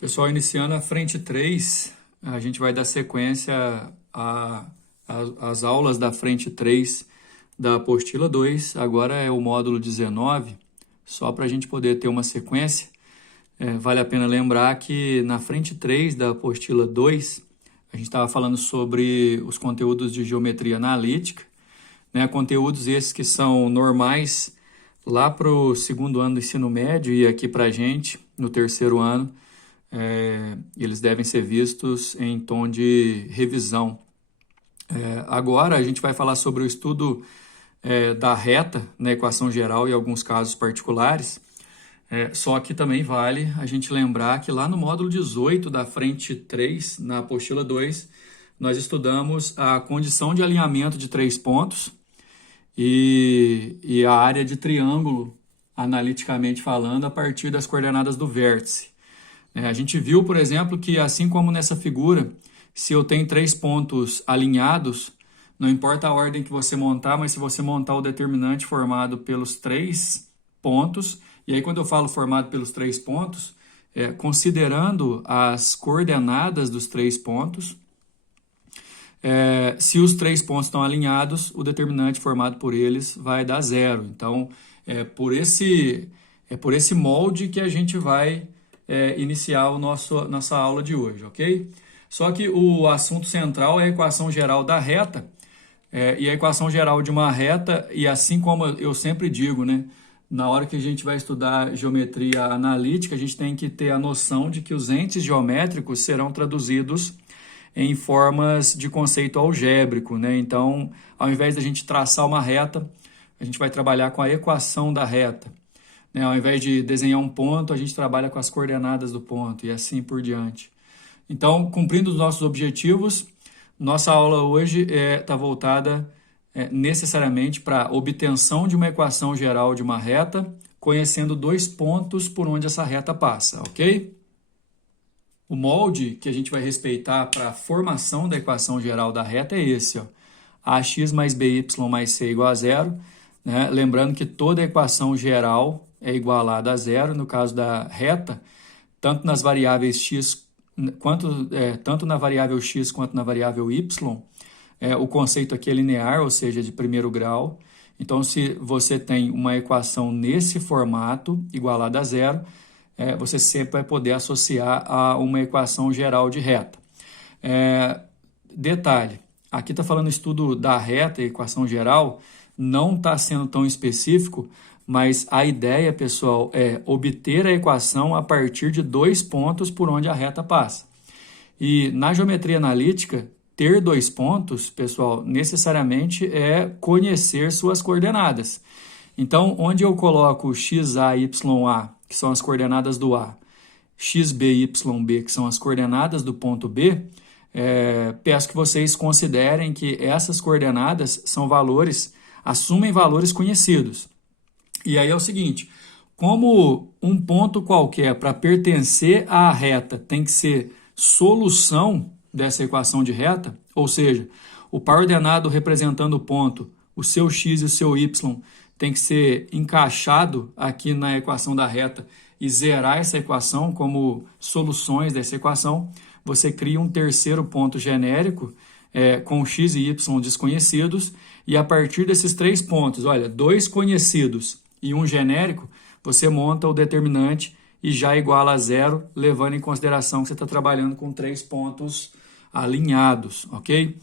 Pessoal, iniciando a frente 3, a gente vai dar sequência às aulas da frente 3 da apostila 2. Agora é o módulo 19, só para a gente poder ter uma sequência. Vale a pena lembrar que na frente 3 da apostila 2, a gente estava falando sobre os conteúdos de geometria analítica, né? Conteúdos esses que são normais lá para o segundo ano do ensino médio e aqui para a gente, no terceiro ano. Eles devem ser vistos em tom de revisão. Agora a gente vai falar sobre o estudo da reta na equação geral e alguns casos particulares. Só que também vale a gente lembrar que lá no módulo 18 da frente 3, na apostila 2, nós estudamos a condição de alinhamento de 3 pontos e a área de triângulo, analiticamente falando, a partir das coordenadas do vértice. A gente viu, por exemplo, que assim como nessa figura, se eu tenho 3 pontos alinhados, não importa a ordem que você montar, mas se você montar o determinante formado pelos 3 pontos, e aí quando eu falo formado pelos 3 pontos, considerando as coordenadas dos 3 pontos, se os 3 pontos estão alinhados, o determinante formado por eles vai dar 0. Então, é por esse molde que a gente vai iniciar nossa aula de hoje, ok? Só que o assunto central é a equação geral da reta, e a equação geral de uma reta, e assim como eu sempre digo, né, na hora que a gente vai estudar geometria analítica, a gente tem que ter a noção de que os entes geométricos serão traduzidos em formas de conceito algébrico, né? Então, ao invés da gente traçar uma reta, a gente vai trabalhar com a equação da reta. Ao invés de desenhar um ponto, a gente trabalha com as coordenadas do ponto e assim por diante. Então, cumprindo os nossos objetivos, nossa aula hoje está voltada necessariamente para a obtenção de uma equação geral de uma reta, conhecendo 2 pontos por onde essa reta passa, ok? O molde que a gente vai respeitar para a formação da equação geral da reta é esse, ó. Ax mais by mais c igual a 0, né? Lembrando que toda equação geral é igualada a 0, no caso da reta, tanto nas variáveis x, tanto na variável x quanto na variável y, o conceito aqui é linear, ou seja, de primeiro grau. Então, se você tem uma equação nesse formato, igualada a 0, você sempre vai poder associar a uma equação geral de reta. Detalhe, aqui está falando estudo da reta, equação geral, não está sendo tão específico, mas a ideia, pessoal, é obter a equação a partir de 2 pontos por onde a reta passa. E na geometria analítica, ter 2 pontos, pessoal, necessariamente é conhecer suas coordenadas. Então, onde eu coloco xa, ya, que são as coordenadas do A, xb, yb, que são as coordenadas do ponto B, peço que vocês considerem que essas coordenadas são valores, assumem valores conhecidos. E aí é o seguinte, como um ponto qualquer para pertencer à reta tem que ser solução dessa equação de reta, ou seja, o par ordenado representando o ponto, o seu x e o seu y tem que ser encaixado aqui na equação da reta e zerar essa equação como soluções dessa equação, você cria um terceiro ponto genérico com x e y desconhecidos, e a partir desses 3 pontos, olha, 2 conhecidos e um genérico, você monta o determinante e já iguala a 0, levando em consideração que você está trabalhando com 3 pontos alinhados, ok?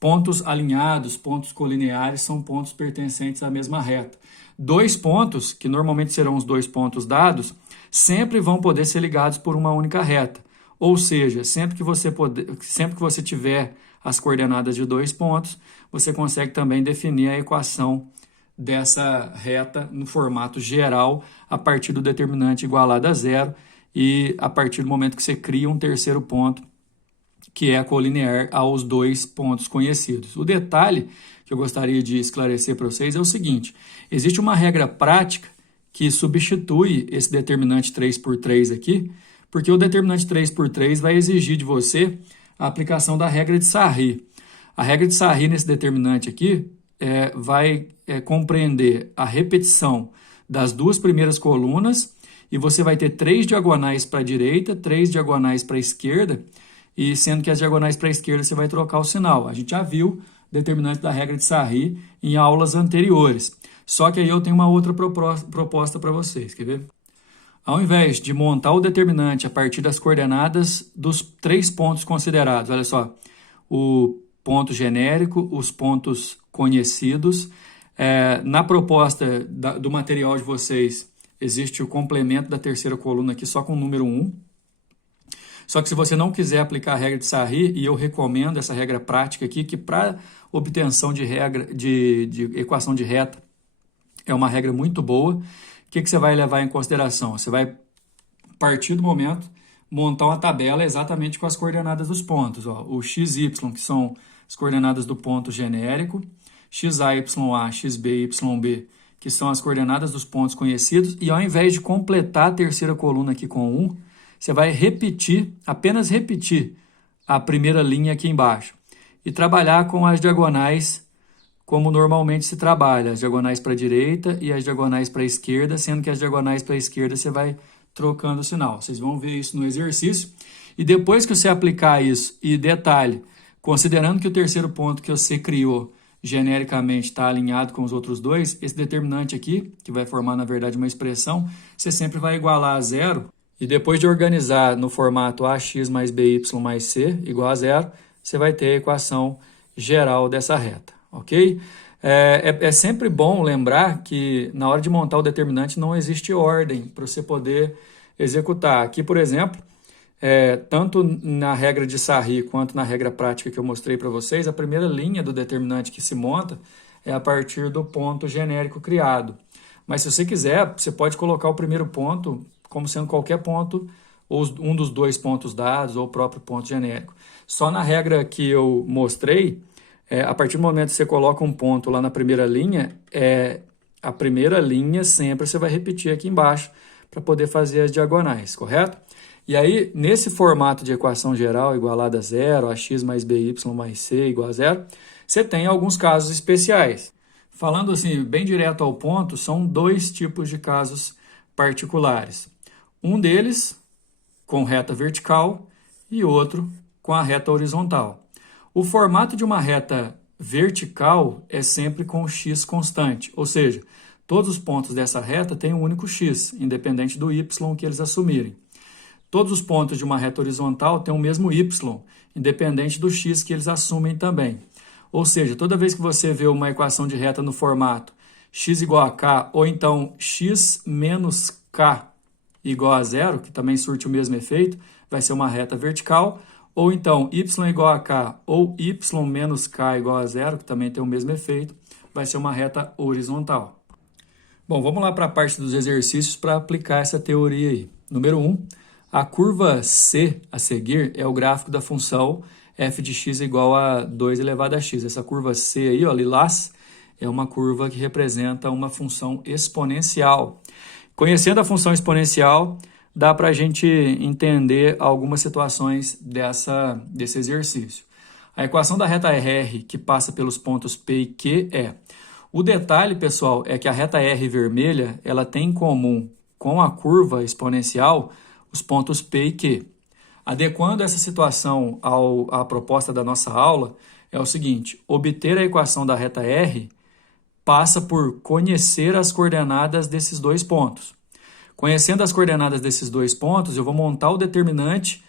Pontos alinhados, pontos colineares, são pontos pertencentes à mesma reta. 2 pontos, que normalmente serão os 2 pontos dados, sempre vão poder ser ligados por uma única reta. Ou seja, sempre que você tiver as coordenadas de 2 pontos, você consegue também definir a equação dessa reta no formato geral a partir do determinante igualado a 0 e a partir do momento que você cria um terceiro ponto, que é colinear aos 2 pontos conhecidos. O detalhe que eu gostaria de esclarecer para vocês é o seguinte, existe uma regra prática que substitui esse determinante 3 por 3 aqui, porque o determinante 3 por 3 vai exigir de você a aplicação da regra de Sarri. A regra de Sarri nesse determinante aqui vai compreender a repetição das 2 primeiras colunas e você vai ter 3 diagonais para a direita, 3 diagonais para a esquerda, e sendo que as diagonais para a esquerda você vai trocar o sinal. A gente já viu o determinante da regra de Sarri em aulas anteriores. Só que aí eu tenho uma outra proposta para vocês, quer ver? Ao invés de montar o determinante a partir das coordenadas dos 3 pontos considerados, olha só, o ponto genérico, os pontos conhecidos, na proposta do material de vocês, existe o complemento da terceira coluna aqui só com o número 1. Só que se você não quiser aplicar a regra de Sarri, e eu recomendo essa regra prática aqui, que para obtenção de equação de reta é uma regra muito boa, o que você vai levar em consideração? Você vai, a partir do momento, montar uma tabela exatamente com as coordenadas dos pontos. Ó, o XY, que são as coordenadas do ponto genérico, XA, YA, XB, YB, que são as coordenadas dos pontos conhecidos, e ao invés de completar a terceira coluna aqui com 1, você vai repetir, apenas repetir a primeira linha aqui embaixo e trabalhar com as diagonais como normalmente se trabalha, as diagonais para a direita e as diagonais para a esquerda, sendo que as diagonais para a esquerda você vai trocando o sinal. Vocês vão ver isso no exercício. E depois que você aplicar isso, e detalhe, considerando que o terceiro ponto que você criou genericamente está alinhado com os outros dois, esse determinante aqui, que vai formar na verdade uma expressão, você sempre vai igualar a zero. E depois de organizar no formato ax mais by mais c igual a zero, você vai ter a equação geral dessa reta, ok? É sempre bom lembrar que na hora de montar o determinante não existe ordem para você poder executar. Aqui, por exemplo, tanto na regra de Sarri quanto na regra prática que eu mostrei para vocês, a primeira linha do determinante que se monta é a partir do ponto genérico criado. Mas se você quiser, você pode colocar o primeiro ponto como sendo qualquer ponto, ou um dos 2 pontos dados, ou o próprio ponto genérico. Só na regra que eu mostrei, a partir do momento que você coloca um ponto lá na primeira linha, a primeira linha sempre você vai repetir aqui embaixo para poder fazer as diagonais, correto? E aí, nesse formato de equação geral igualada a zero, ax mais by mais c igual a zero, você tem alguns casos especiais. Falando assim, bem direto ao ponto, são 2 tipos de casos particulares. Um deles com reta vertical e outro com a reta horizontal. O formato de uma reta vertical é sempre com x constante, ou seja, todos os pontos dessa reta têm um único x, independente do y que eles assumirem. Todos os pontos de uma reta horizontal têm o mesmo y, independente do x que eles assumem também. Ou seja, toda vez que você vê uma equação de reta no formato x igual a k, ou então x menos k igual a zero, que também surte o mesmo efeito, vai ser uma reta vertical, ou então y igual a k ou y menos k igual a zero, que também tem o mesmo efeito, vai ser uma reta horizontal. Bom, vamos lá para a parte dos exercícios para aplicar essa teoria aí. Número 1, a curva C a seguir é o gráfico da função f de x igual a 2 elevado a x. Essa curva C aí, ó, lilás, é uma curva que representa uma função exponencial. Conhecendo a função exponencial, dá para a gente entender algumas situações desse exercício. A equação da reta R, que passa pelos pontos P e Q, O detalhe, pessoal, é que a reta R vermelha ela tem em comum com a curva exponencial os pontos P e Q. Adequando essa situação à proposta da nossa aula, é o seguinte: obter a equação da reta R passa por conhecer as coordenadas desses 2 pontos. Conhecendo as coordenadas desses 2 pontos, eu vou montar o determinante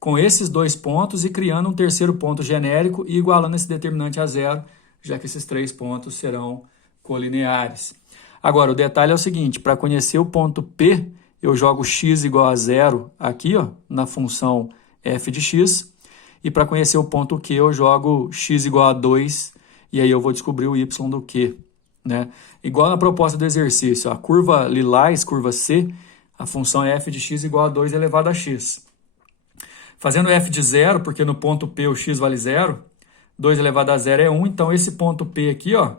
com esses 2 pontos e criando um terceiro ponto genérico e igualando esse determinante a zero, já que esses 3 pontos serão colineares. Agora, o detalhe é o seguinte: para conhecer o ponto P, eu jogo x igual a zero aqui, ó, na função f de x, e para conhecer o ponto Q, eu jogo x igual a 2, e aí eu vou descobrir o y do Q. Né? Igual na proposta do exercício, a curva lilás, curva C, a função é f de x igual a 2 elevado a x. Fazendo f de zero, porque no ponto P o x vale zero, 2 elevado a zero é 1, então esse ponto P aqui, ó,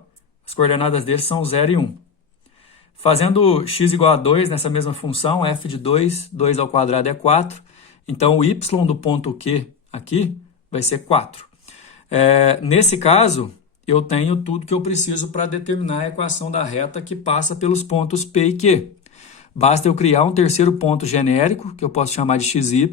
as coordenadas dele são 0 e 1. Fazendo x igual a 2 nessa mesma função, f de 2, 2 ao quadrado é 4, então o y do ponto Q aqui vai ser 4. Nesse caso, eu tenho tudo que eu preciso para determinar a equação da reta que passa pelos pontos P e Q. Basta eu criar um terceiro ponto genérico, que eu posso chamar de xy,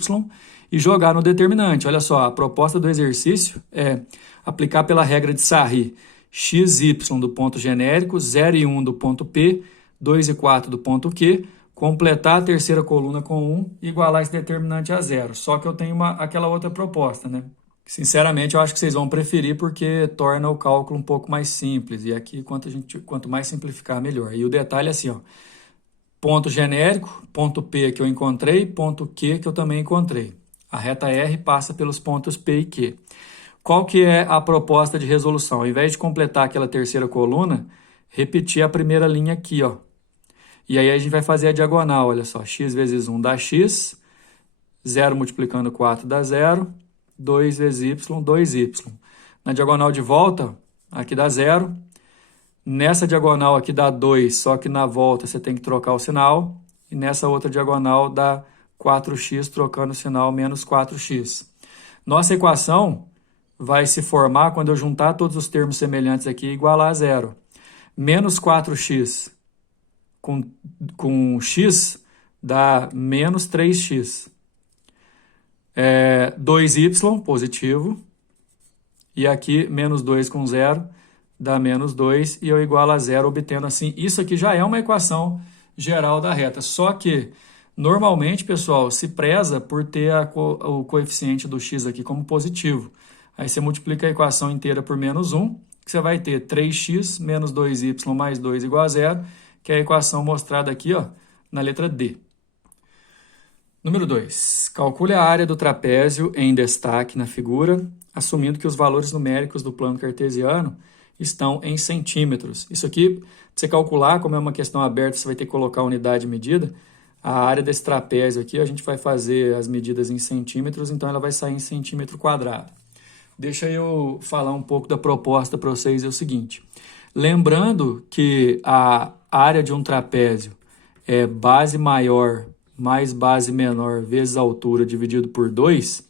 e jogar no determinante. Olha só, a proposta do exercício é aplicar pela regra de Sarri xy do ponto genérico, 0 e 1 do ponto P, 2 e 4 do ponto Q, completar a terceira coluna com 1 e igualar esse determinante a 0. Só que eu tenho aquela outra proposta, né? Sinceramente, eu acho que vocês vão preferir porque torna o cálculo um pouco mais simples. E aqui, quanto mais simplificar, melhor. E o detalhe é assim, ó, ponto genérico, ponto P que eu encontrei, ponto Q que eu também encontrei. A reta R passa pelos pontos P e Q. Qual que é a proposta de resolução? Ao invés de completar aquela terceira coluna, repetir a primeira linha aqui, ó. E aí a gente vai fazer a diagonal, olha só, x vezes 1 dá x, 0 multiplicando 4 dá 0, 2 vezes y, 2y. Na diagonal de volta, aqui dá 0. Nessa diagonal aqui dá 2, só que na volta você tem que trocar o sinal. E nessa outra diagonal dá 4x, trocando o sinal, menos 4x. Nossa equação vai se formar quando eu juntar todos os termos semelhantes aqui e igualar a 0. Menos 4x com x dá menos 3x. 2y, positivo. E aqui, menos 2 com 0, dá menos 2. E eu igualo a 0, obtendo assim. Isso aqui já é uma equação geral da reta. Só que, normalmente, pessoal, se preza por ter o coeficiente do x aqui como positivo. Aí você multiplica a equação inteira por menos 1, que você vai ter 3x menos 2y mais 2 igual a 0, que é a equação mostrada aqui, ó, na letra D. Número 2. Calcule a área do trapézio em destaque na figura, assumindo que os valores numéricos do plano cartesiano estão em centímetros. Isso aqui, para você calcular, como é uma questão aberta, você vai ter que colocar a unidade de medida. A área desse trapézio aqui, a gente vai fazer as medidas em centímetros, então ela vai sair em centímetro quadrado. Deixa eu falar um pouco da proposta para vocês, é o seguinte. Lembrando que a área de um trapézio é base maior mais base menor vezes a altura dividido por 2,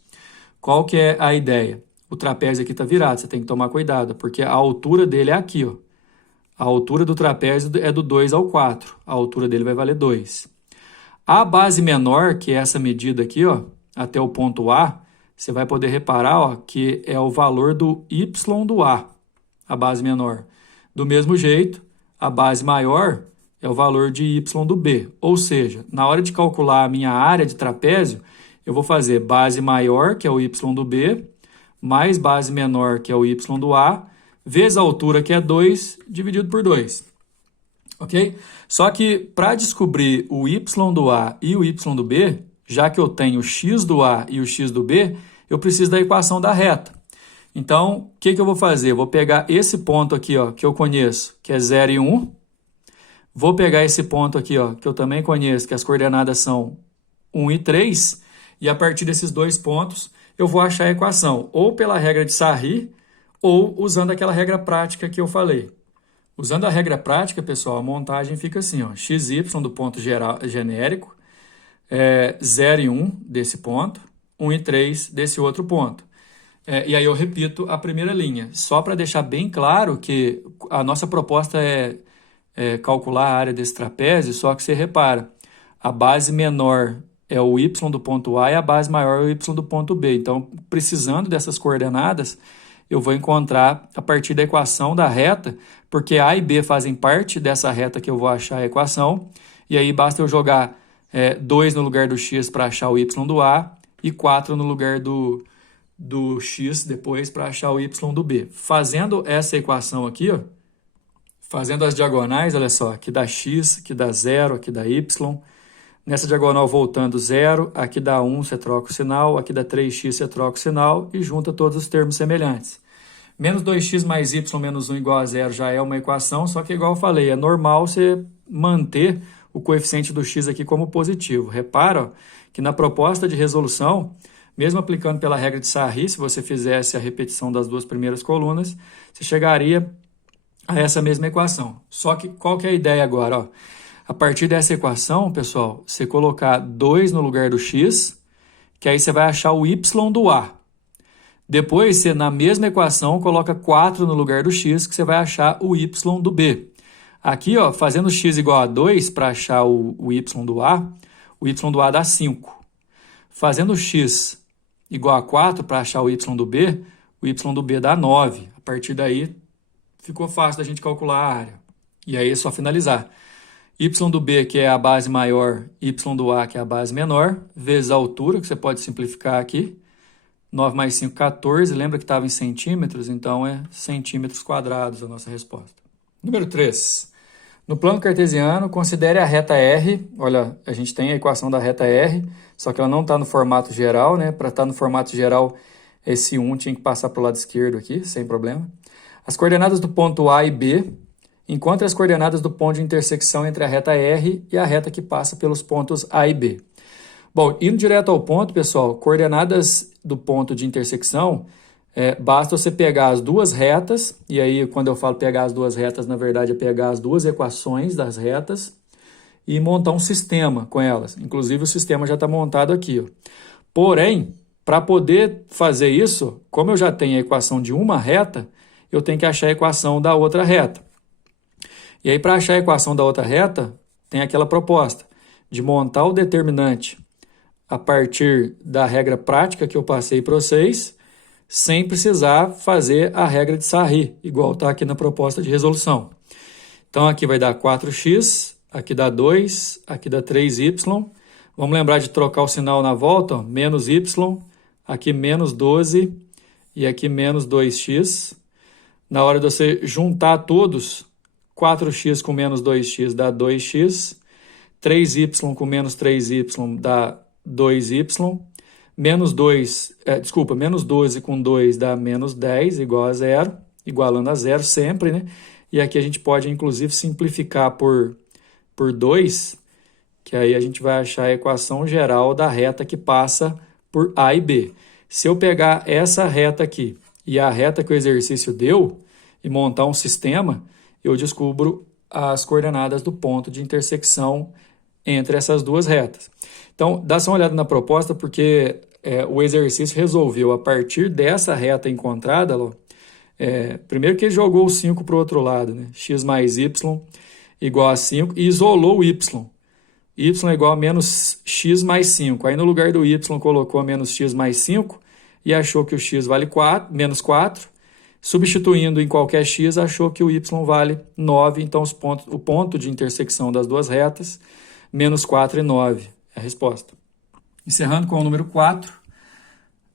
qual que é a ideia? O trapézio aqui está virado, você tem que tomar cuidado, porque a altura dele é aqui, ó. A altura do trapézio é do 2 ao 4, a altura dele vai valer 2. A base menor, que é essa medida aqui, ó, até o ponto A, você vai poder reparar, ó, que é o valor do y do A, a base menor. Do mesmo jeito, a base maior é o valor de y do B. Ou seja, na hora de calcular a minha área de trapézio, eu vou fazer base maior, que é o y do B, mais base menor, que é o y do A, vezes a altura, que é 2, dividido por 2. Ok? Só que para descobrir o y do A e o y do B, já que eu tenho o x do A e o x do B, eu preciso da equação da reta. Então, o que eu vou fazer? Eu vou pegar esse ponto aqui, ó, que eu conheço, que é 0 e 1. Vou pegar esse ponto aqui, ó, que eu também conheço, que as coordenadas são 1 e 3. E a partir desses dois pontos, eu vou achar a equação, ou pela regra de Sarri, ou usando aquela regra prática que eu falei. Usando a regra prática, pessoal, a montagem fica assim, ó, xy do ponto genérico, 0 e 1 desse ponto, 1 e 3 desse outro ponto. E aí eu repito a primeira linha, só para deixar bem claro que a nossa proposta é calcular a área desse trapézio, só que você repara, a base menor é o y do ponto A e a base maior é o y do ponto B. Então, precisando dessas coordenadas, eu vou encontrar a partir da equação da reta, porque A e B fazem parte dessa reta que eu vou achar a equação, e aí basta eu jogar 2 no lugar do x para achar o y do A e 4 no lugar do x depois para achar o y do B. Fazendo essa equação aqui, ó, fazendo as diagonais, olha só, aqui dá x, aqui dá 0, aqui dá y. Nessa diagonal voltando 0, aqui dá 1, você troca o sinal, aqui dá 3x, você troca o sinal e junta todos os termos semelhantes. Menos 2x mais y menos 1 igual a 0 já é uma equação, só que igual eu falei, é normal você manter o coeficiente do x aqui como positivo. Repara, ó, que na proposta de resolução, mesmo aplicando pela regra de Sarri, se você fizesse a repetição das duas primeiras colunas, você chegaria a essa mesma equação. Só que qual que é a ideia agora? Ó? A partir dessa equação, pessoal, você colocar 2 no lugar do x, que aí você vai achar o y do A. Depois, você na mesma equação coloca 4 no lugar do x, que você vai achar o y do B. Aqui, ó, fazendo x igual a 2 para achar o y do A dá 5. Fazendo x igual a 4 para achar o y do B dá 9. A partir daí, ficou fácil da gente calcular a área. E aí é só finalizar. Y do B, que é a base maior, y do A, que é a base menor, vezes a altura, que você pode simplificar aqui. 9 mais 5, 14. Lembra que estava em centímetros? Então, é centímetros quadrados a nossa resposta. Número 3. No plano cartesiano, considere a reta R. Olha, a gente tem a equação da reta R, só que ela não está no formato geral, né? Para estar no formato geral, esse 1 tinha que passar para o lado esquerdo aqui, sem problema. As coordenadas do ponto A e B. Encontre as coordenadas do ponto de intersecção entre a reta R e a reta que passa pelos pontos A e B. Bom, indo direto ao ponto, pessoal, coordenadas do ponto de intersecção, basta você pegar as duas retas, e aí quando eu falo pegar as duas retas, na verdade é pegar as duas equações das retas e montar um sistema com elas. Inclusive o sistema já está montado aqui, ó. Porém, para poder fazer isso, como eu já tenho a equação de uma reta, eu tenho que achar a equação da outra reta. E aí, para achar a equação da outra reta, tem aquela proposta de montar o determinante a partir da regra prática que eu passei para vocês, sem precisar fazer a regra de Sarri, igual está aqui na proposta de resolução. Então, aqui vai dar 4x, aqui dá 2, aqui dá 3y. Vamos lembrar de trocar o sinal na volta, ó, menos y, aqui menos 12 e aqui menos 2x. Na hora de você juntar todos, 4x com menos 2x dá 2x, 3y com menos 3y dá 2y, menos 12 com 2 dá menos 10, igual a zero, igualando a zero sempre, né? E aqui a gente pode, inclusive, simplificar por 2, que aí a gente vai achar a equação geral da reta que passa por A e B. Se eu pegar essa reta aqui e a reta que o exercício deu e montar um sistema, eu descubro as coordenadas do ponto de intersecção entre essas duas retas. Então, dá só uma olhada na proposta, porque o exercício resolveu, a partir dessa reta encontrada, primeiro que ele jogou o 5 para o outro lado, né? X mais y igual a 5, e isolou o y. Y é igual a menos x mais 5. Aí, no lugar do y, colocou menos x mais 5 e achou que o x vale 4, menos 4. Substituindo em qualquer x, achou que o y vale 9, então o ponto de intersecção das duas retas, menos 4 e 9, é a resposta. Encerrando com o número 4,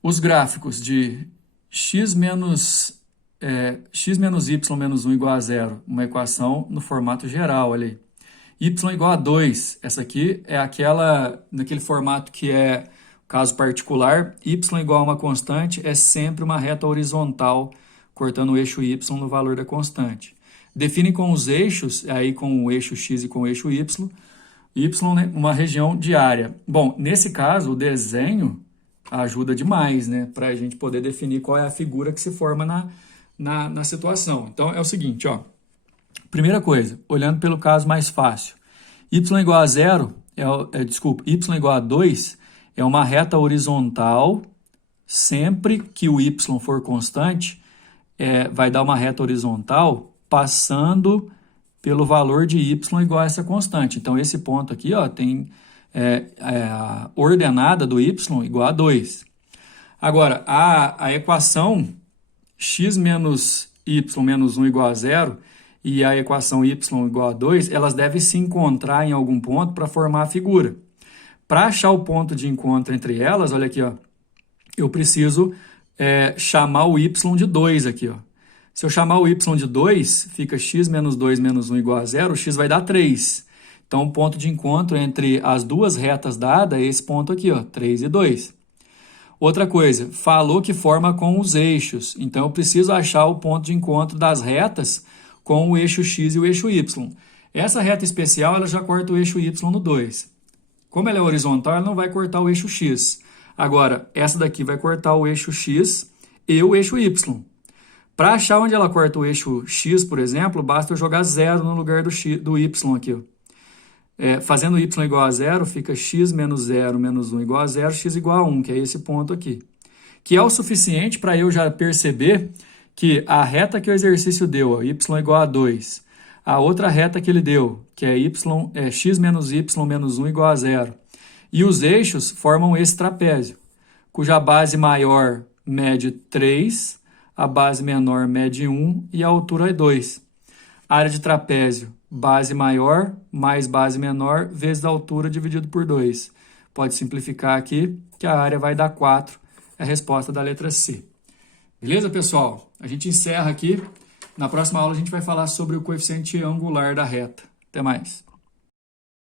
os gráficos de x menos y menos 1 igual a 0, uma equação no formato geral, olha aí. Y igual a 2, essa aqui é naquele formato que é caso particular, y igual a uma constante é sempre uma reta horizontal, cortando o eixo y no valor da constante. Define com os eixos, aí com o eixo x e com o eixo y, né, uma região de área. Bom, nesse caso, o desenho ajuda demais, né, para a gente poder definir qual é a figura que se forma na situação. Então, é o seguinte, ó. Primeira coisa, olhando pelo caso mais fácil, y igual a 0, y igual a 2 é uma reta horizontal, sempre que o y for constante, vai dar uma reta horizontal passando pelo valor de y igual a essa constante. Então, esse ponto aqui ó, tem a ordenada do y igual a 2. Agora, a equação x menos y menos 1 igual a 0 e a equação y igual a 2, elas devem se encontrar em algum ponto para formar a figura. Para achar o ponto de encontro entre elas, olha aqui, ó, eu preciso chamar o y de 2 aqui, ó. Se eu chamar o y de 2, fica x menos 2 menos 1 igual a 0, o x vai dar 3. Então, o ponto de encontro entre as duas retas dadas é esse ponto aqui, ó, 3 e 2. Outra coisa, falou que forma com os eixos. Então, eu preciso achar o ponto de encontro das retas com o eixo x e o eixo y. Essa reta especial ela já corta o eixo y no 2. Como ela é horizontal, ela não vai cortar o eixo x. Agora, essa daqui vai cortar o eixo x e o eixo y. Para achar onde ela corta o eixo x, por exemplo, basta eu jogar 0 no lugar do y aqui. Ó. Fazendo y igual a 0, fica x menos 0 menos 1 igual a 0, x igual a 1, que é esse ponto aqui. Que é o suficiente para eu já perceber que a reta que o exercício deu, ó, y igual a 2, a outra reta que ele deu, que é x menos y menos 1 igual a zero. E os eixos formam esse trapézio, cuja base maior mede 3, a base menor mede 1 e a altura é 2. Área de trapézio, base maior mais base menor vezes a altura dividido por 2. Pode simplificar aqui, que a área vai dar 4. É a resposta da letra C. Beleza, pessoal? A gente encerra aqui. Na próxima aula a gente vai falar sobre o coeficiente angular da reta. Até mais.